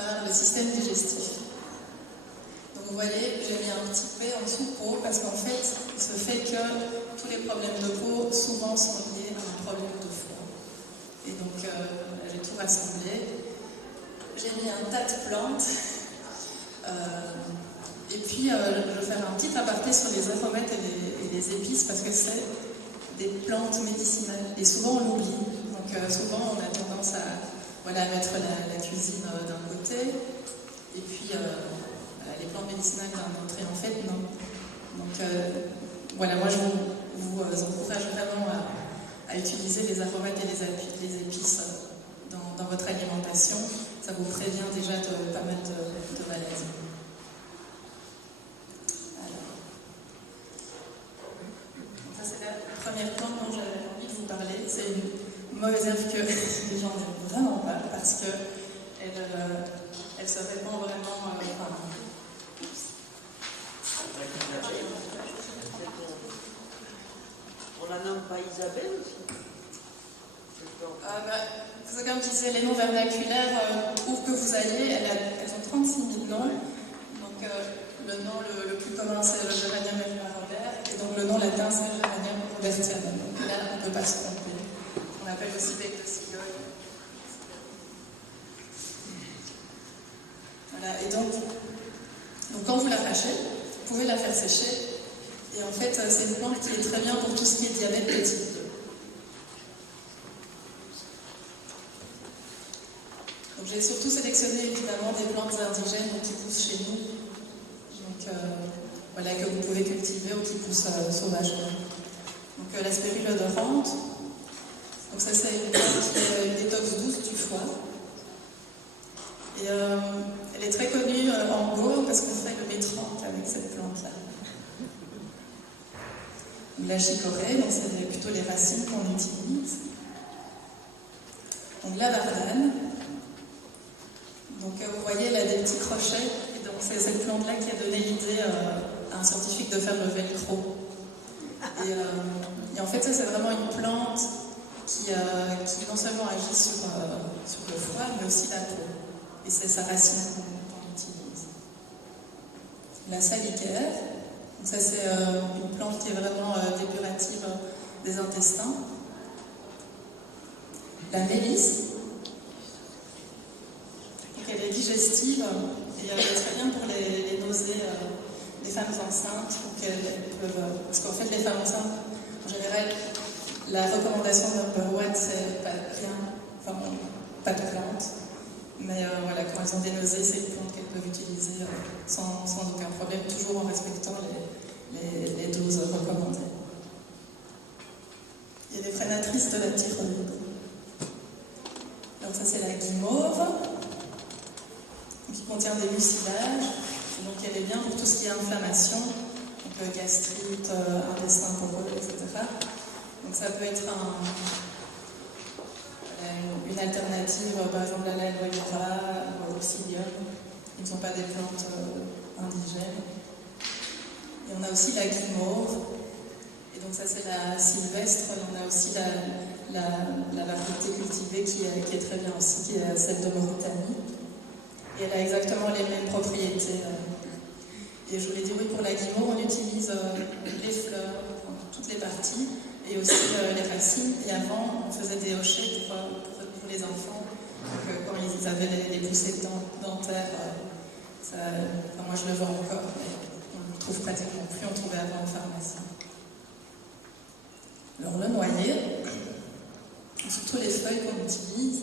par le système digestif. Donc vous voyez, j'ai mis un petit P en dessous peau parce qu'en fait, il se fait que tous les problèmes de peau souvent sont liés à un problème de foie. Et donc j'ai tout rassemblé. J'ai mis un tas de plantes. Et puis je vais faire un petit aparté sur les aromètes et les épices parce que c'est des plantes médicinales. Et souvent on l'oublie. Donc souvent on a tendance à mettre la cuisine d'un côté. Et puis les plantes médicinales d'un autre. Et en fait non. Donc moi je vous encourage vraiment à utiliser les aromates et les épices dans votre alimentation. Ça vous prévient déjà de pas mal de maladies. Alors, ça c'est la première plante dont j'avais envie de vous parler. C'est une mauvaise herbe que les gens n'aiment vraiment pas parce qu'elle se répand vraiment. On la nomme pas Isabelle aussi? C'est comme je disais, les noms vernaculaires, où que vous alliez, elles ont 36 000 noms. Donc le nom le plus commun c'est le Geranium Robert, et donc le nom latin c'est Geranium robertianum. Donc là on ne peut pas se tromper. On appelle aussi bec de cigogne. Voilà, et donc quand vous l'arrachez, vous pouvez la faire sécher. Et en fait, c'est une plante qui est très bien pour tout ce qui est diabète de type 2. Donc j'ai surtout sélectionné évidemment des plantes indigènes qui poussent chez nous, donc que vous pouvez cultiver ou qui poussent sauvagement. Donc la spirule odorante, donc ça c'est une plante qui est une détox douce du foie. Et elle est très connue en Gaule parce qu'on fait le métranque avec cette plante-là. La chicorée, donc c'est plutôt les racines qu'on utilise. Donc la bardane. Donc vous voyez, elle a des petits crochets, et donc c'est cette plante-là qui a donné l'idée à un scientifique de faire le velcro. Et en fait, ça c'est vraiment une plante qui non seulement agit sur le foie, mais aussi la peau. Et c'est sa racine qu'on utilise. La salicaire, donc ça c'est une plante qui est vraiment dépurative des intestins. La mélisse. Elle est digestive et elle est très bien pour les nausées des femmes enceintes. Parce qu'en fait, les femmes enceintes, en général, la recommandation number one, c'est pas de plante. Mais quand elles ont des nausées, c'est une plante qu'elles peuvent utiliser sans aucun problème, toujours en respectant les doses recommandées. Il y a des freinatrices de la thyroïde. Alors ça, c'est la guimauve, qui contient des mucilages, donc elle est bien pour tout ce qui est inflammation, donc gastrite, intestin poreux, etc. Donc ça peut être une alternative, par exemple à l'aloe vera ou à l'oxylium, qui ne sont pas des plantes indigènes. Et on a aussi la guimauve, et donc ça c'est la sylvestre, et on a aussi la variété cultivée qui est très bien aussi, qui est celle de Mauritanie. Et elle a exactement les mêmes propriétés. Et je voulais dire, oui, pour la guimauve, on utilise les fleurs, toutes les parties, et aussi les racines. Et avant, on faisait des hochets pour les enfants. Donc, quand ils avaient les poussées dentaires, moi je le vends encore, mais on ne le trouve pratiquement plus, on le trouvait avant en pharmacie. Alors le noyer, surtout les feuilles qu'on utilise.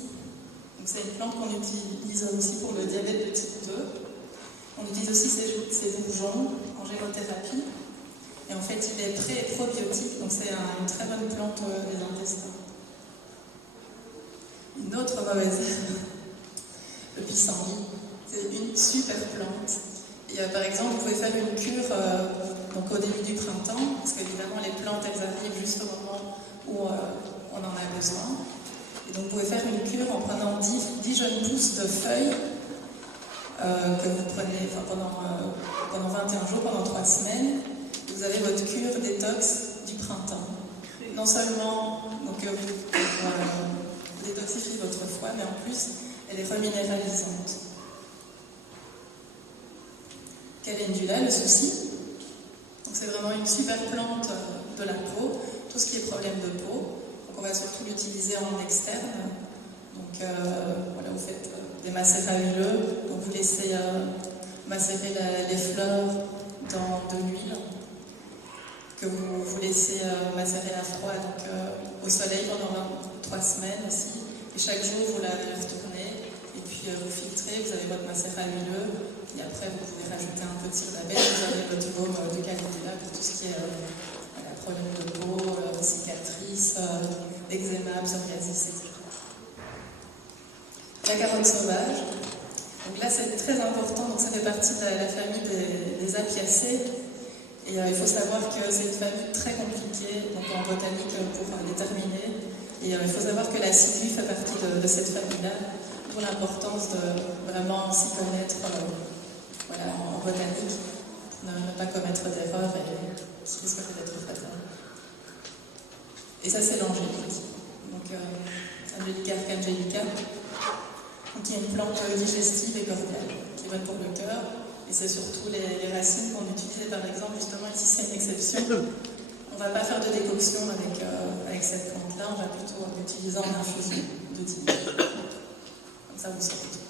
C'est une plante qu'on utilise aussi pour le diabète de type 2. On utilise aussi ses bourgeons en gémothérapie. Et en fait, il est pré- et probiotique, donc c'est une très bonne plante des intestins. Une autre mauvaise herbe, le pissenlit. C'est une super plante. Et par exemple, vous pouvez faire une cure donc au début du printemps, parce qu'évidemment, les plantes, elles arrivent juste au moment où on en a besoin. Et donc vous pouvez faire une cure en prenant 10 jeunes pousses de feuilles que vous prenez pendant 21 jours, pendant 3 semaines. Vous avez votre cure détox du printemps. Non seulement vous détoxifiez votre foie, mais en plus elle est reminéralisante. calendula, le souci. Donc c'est vraiment une super plante de la peau, tout ce qui est problème de peau. Donc on va surtout l'utiliser en externe. Donc voilà, vous faites des macérats huileux, donc vous laissez macérer les fleurs dans de l'huile, que vous laissez macérer à froid, donc au soleil pendant 3 semaines aussi. Et chaque jour, vous la retournez, et puis vous filtrez, vous avez votre macérat huileux, et après vous pouvez rajouter un peu de cire d'abeille, vous avez votre baume de calendula pour tout ce qui est problème de peau, cicatrices, eczéma, psoriasis, etc. La carotte sauvage, donc là c'est très important, donc ça fait partie de la famille des apiacées. Et il faut savoir que c'est une famille très compliquée donc en botanique pour déterminer. Et il faut savoir que la sylvie fait partie de cette famille-là, pour l'importance de vraiment s'y connaître voilà, en botanique, pour ne pas commettre d'erreurs et qui risqueraient d'être fatales. Et ça c'est l'angélique. Donc Angelica archangelica, qui est une plante digestive et cordiale, qui est bonne pour le cœur. Et c'est surtout les racines qu'on utilisait par exemple, justement ici c'est une exception. On ne va pas faire de décoction avec cette plante-là, on va plutôt l'utiliser en infusion de 10 minutes. Comme ça vous saurez tout.